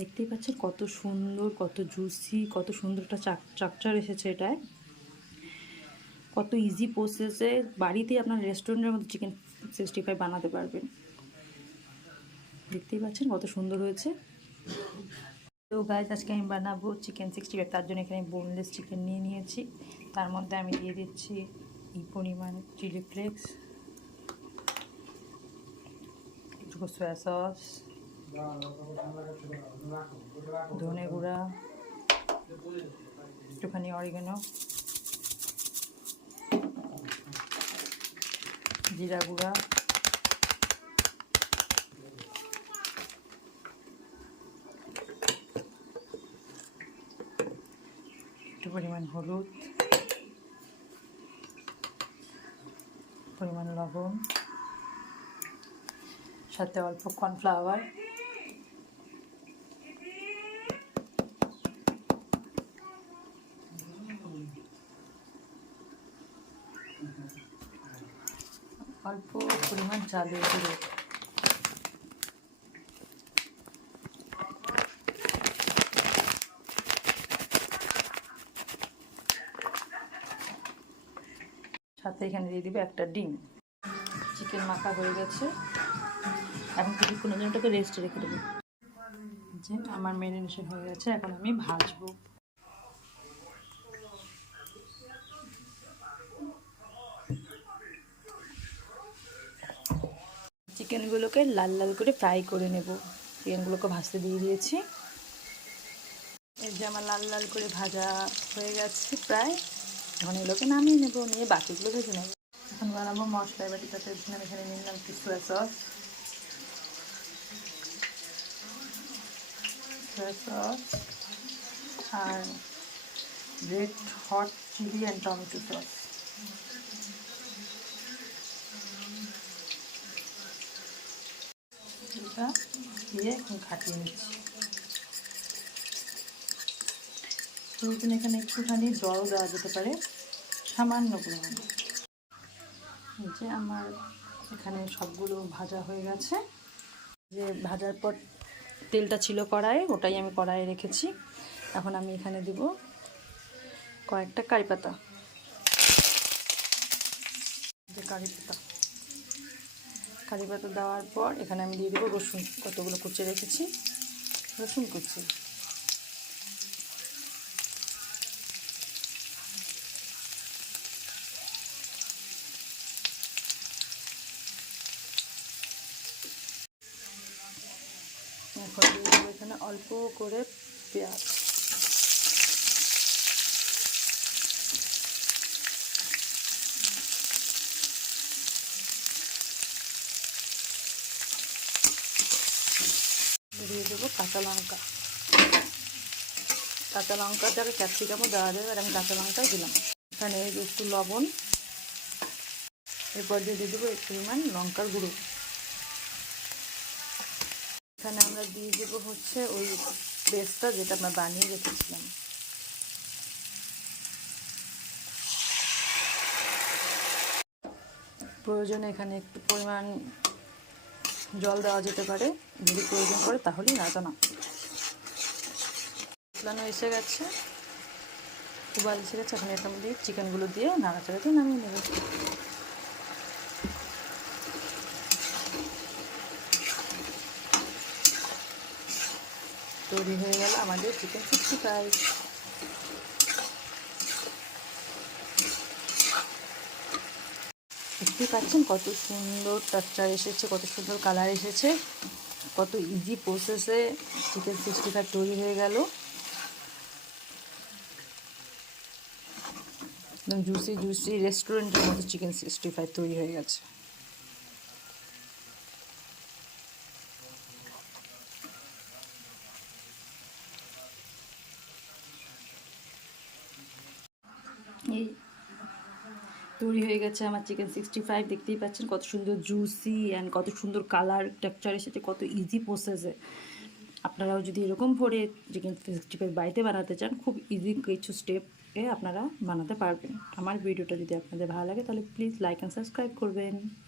দেখতেই পাচ্ছেন কত সুন্দর, কত জুসি, কত সুন্দর একটা স্ট্রাকচার এসেছে এটায়। কত ইজি প্রসেসে বাড়িতেই আপনার রেস্টুরেন্টের মধ্যে চিকেন 65 বানাতে পারবেন। দেখতেই পাচ্ছেন কত সুন্দর হয়েছে। তো গাইজ আজকে আমি বানাবো চিকেন 65। তার জন্য এখানে বোনলেস চিকেন নিয়ে নিয়েছি। তার মধ্যে আমি দিয়ে দিচ্ছি এই পরিমাণ চিলি ফ্লেক্স, একটু সয়া সস, ধনে গুঁড়া, একটুখানি অরিগানো, জিরা গুঁড়া, একটু পরিমাণ হলুদ, পরিমাণ লবণ, সাথে অল্প কর্নফ্লাওয়ার, অল্প পরিমাণ চালের গুঁড়ো, সাথে এখানে দিয়ে দিবে একটা ডিম। চিকেন মাখা হয়ে গেছে, এখন কিছুক্ষণের জন্য এটাকে রেস্টে রেখে দেবো। যে আমার ম্যারিনেশন হয়ে গেছে, এখন আমি ভাজবো। চিকেনগুলোকে লাল লাল করে ফ্রাই করে নেব। চিকেনগুলোকে ভাজতে দিয়ে দিয়েছি। এই যে আমার লাল লাল করে ভাজা হয়ে গেছে প্রায়। এখন এগুলোকে নামিয়ে নেব, নিয়ে বাকিগুলো ভেজে নেব। এখন বানাবো মশলা বাটিটাতে। আমি এখানে নিলাম একটু সয়া সস, আর red hot chilli and tomato sauce. এটা দিয়ে এখন খাটিয়ে নিচ্ছি। প্রয়োজন এখানে একটুখানি জল দেওয়া যেতে পারে, সামান্য পরিমাণে। এই যে আমার এখানে সবগুলো ভাজা হয়ে গেছে। যে ভাজার পর তেলটা ছিল কড়াইয়ে, ওটাই আমি কড়াইয়ে রেখেছি। এখন আমি এখানে দেব কয়েকটা কারি পাতা। যে কারি পাতা দেওয়ার পর এখানে আমি দিয়ে দেবো রসুন, কতগুলো কুচিয়ে রেখেছি রসুন কুচি। এখন দিয়ে দেবো এখানে অল্প করে পেঁয়াজ। দিয়ে দেবো কাঁচা লঙ্কা। কাঁচা লঙ্কা যাবে, ক্যাপসিকামও দেওয়া যাবে, আর আমি কাঁচা লঙ্কাই দিলাম। এখানে একটু লবণ, এরপর দিয়ে দেবো একটু পরিমাণ লঙ্কার গুঁড়ো। এখানে আমরা দিয়ে দেবো হচ্ছে ওই পেস্টটা যেটা আমরা বানিয়ে রেখেছিলাম। প্রয়োজনে এখানে একটু পরিমাণ জল দেওয়া যেতে পারে, যদি প্রয়োজন পড়ে তাহলেই, না তো না। মশলানো এসে গেছে, উবাল এসে গেছে। এখন এটার মধ্যে চিকেনগুলো দিয়ে নাড়াচাড়া দিয়ে নামিয়ে নেবে। তৈরি হয়ে গেল আমাদের চিকেন 65। দেখতেই পাচ্ছেন কত সুন্দর টেক্সচার এসেছে, কত সুন্দর কালার এসেছে, কত ইজি প্রসেসে চিকেন 65 তৈরি হয়ে গেল। একদম জুসি জুসি রেস্টুরেন্টের মতো চিকেন 65 তৈরি হয়ে গেছে। এই তৈরি হয়ে গেছে আমার চিকেন 65। দেখতেই পাচ্ছেন কত সুন্দর জুসি অ্যান্ড কত সুন্দর কালার টেক্সচার এসেছে, কত ইজি প্রসেসে। আপনারাও যদি এরকম করে চিকেন 65 বাড়িতে বানাতে চান, খুব ইজি কিছু স্টেপে আপনারা বানাতে পারবেন। আমার ভিডিওটা যদি আপনাদের ভালো লাগে তাহলে প্লিজ লাইক অ্যান্ড সাবস্ক্রাইব করবেন।